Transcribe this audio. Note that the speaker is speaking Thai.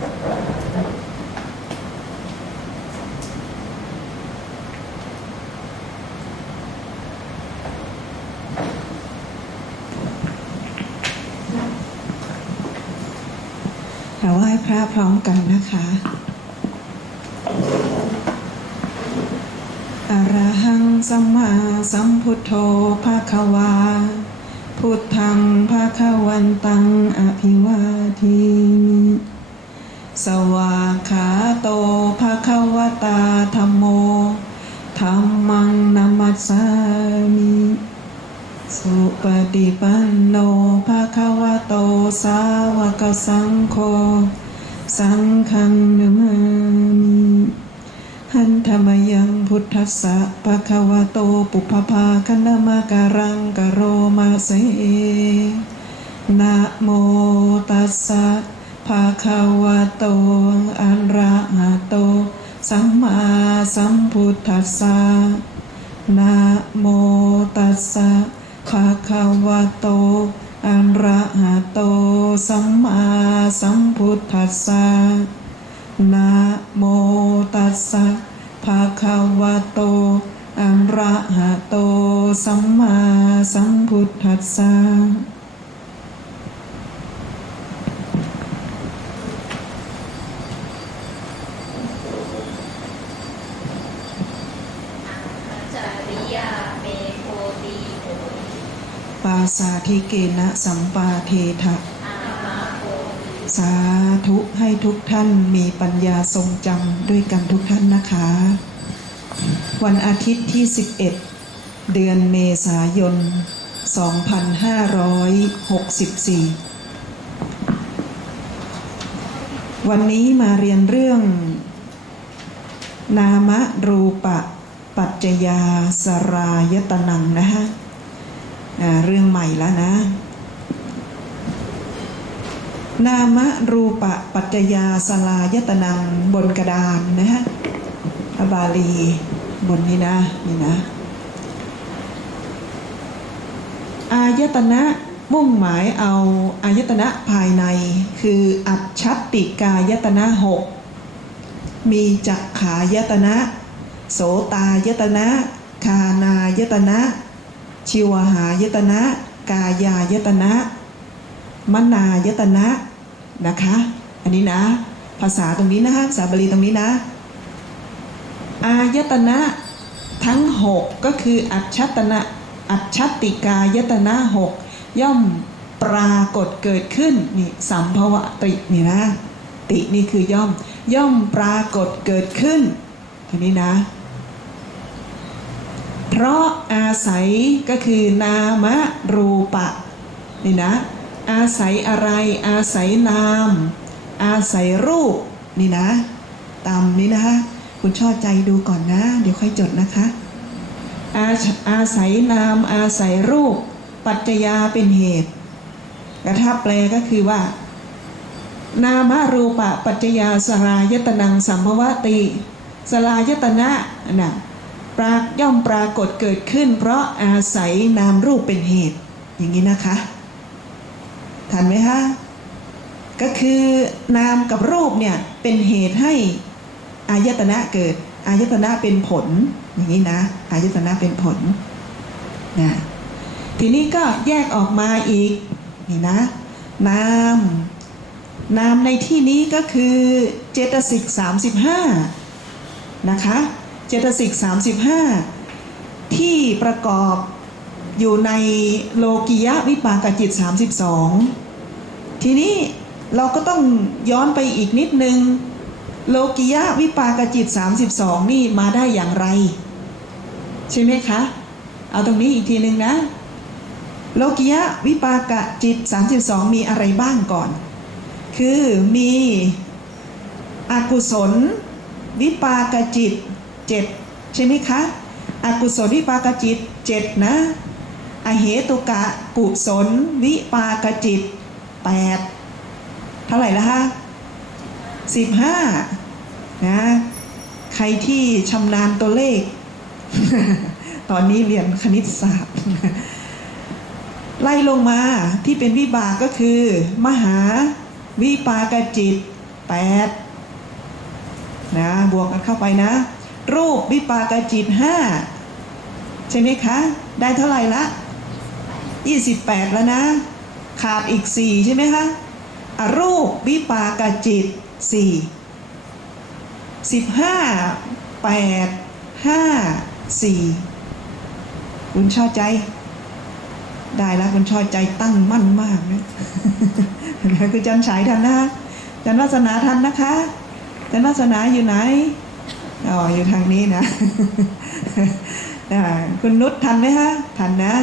เราไหว้พระพร้อมกันนะคะ อรหังสัมมาสัมพุทโธภาควา พุทธังภาควันตังอภิวาที สวากขาโตภาคะวตาธรรมโมธรรมังนัมมัสสามิสุปฏิปันโนภะคะวะโตสาวกสังโฆสังฆังนามามิหันธรรมยังพุทธัสสะภะคะวะโตปุพพาคณมะการังกโรมาเสนะโมตัสสะ ภะควะโตอะระหะโต สัมมาสัมพุทธัสสะนะโมตัสสะภะควะโตอะระหะโต สัมมาสัมพุทธัสสะนะโมตัสสะภะควะโตอะระหะโต สัมมาสัมพุทธัสสะ จาริยาเมโพตีโห ปาสาธิเกนะสัมปาเททะสาธุให้ทุกท่านมีปัญญาทรงจำด้วยกันทุกท่านนะคะ วันอาทิตย์ที่ 11 เดือนเมษายน 2564 วันนี้มาเรียนเรื่อง นามรูปะ ปัจจยาสรายตนังนะฮะเรื่องใหม่แล้วนะ นามรูปะปัจจยาสลายตนังบนกระดานนะฮะพระบาลีบนนี้นะนี่นะ อายตนะมุ่งหมายเอาอายตนะภายใน คืออัจฉติกายตนะหกมีจักขายตนะ โสตายตนะ คานายตนะ ชิวหายตนะ กายายตนะ มนายตนะนะคะ อันนี้นะ ภาษาตรงนี้นะคะภาษาบาลีตรงนี้นะ อายตนะทั้งหกก็คืออัจฉตนะอัจฉติกายตนะหกย่อมปรากฏเกิดขึ้นนี่สัมภวะตินี่นะ ตินี่คือย่อมย่อมปรากฏเกิดขึ้นทีนี้นะ เพราะอาศัยก็คือนามรูปะนี่นะ อาศัยอะไรอาศัยนาม อาศัยรูปนี่นะตามนี้นะคะคุณชอบใจดูก่อนนะ เดี๋ยวค่อยจดนะคะอาอาศัยนาม อาศัยรูป ปัจจยาเป็นเหตุกระถ้าแปลก็คือว่า นามรูปะปัจจยาสลายตนังสัมภวติ สลายตนะน่ะ ปรากย่อมปรากฏเกิดขึ้น เพราะอาศัยนามรูปเป็นเหตุ อย่างนี้นะคะทันไหมคะก็คือนามกับรูปเนี่ยเป็นเหตุให้อายตนะเกิดอายตนะเป็นผลอย่างนี้นะอายตนะเป็นผลนะทีนี้ก็แยกออกมาอีกนี่นะนามนามในที่นี้ก็คือเจตสิก35 นะคะ เจตสิก 35 ที่ประกอบอยู่ในโลกิยะวิปากจิต 32 ทีนี้เราก็ต้องย้อนไปอีกนิดนึง โลกิยะวิปากจิต 32 นี่มาได้อย่างไร ใช่ไหมคะ เอาตรงนี้อีกทีหนึ่งนะ โลกิยะวิปากจิต 32 มีอะไรบ้างก่อน คือมีอกุศล วิปากจิต เจ็ดใช่ไหมคะอกุศลวิปากจิตเจ็ดนะอเหตุกะกุศลวิปากจิตแปดเท่าไหร่ละฮะสิบห้านะ ใครที่ชำนาญตัวเลข ตอนนี้เรียนคณิตศาสตร์ ไล่ลงมาที่เป็นวิบากก็คือ มหาวิปากจิตแปดนะ บวกกันเข้าไปนะ รูปวิปากจิตห้าใช่ไหมคะ ได้เท่าไหร่ละ 28 แล้วนะ ขาดอีก 4 ใช่ไหมคะอรูปวิปากจิต 4 15 8 5 4 คุณชอบใจ ได้แล้วคุณชอบใจตั้งมั่นมากนะคือจันฉายทันนะคะจันวัฒนาทันนะคะจันวัฒนาอยู่ไหน อ๋ออยู่ทางนี้นะ คุณนุชทันไหมฮะ ทันนะ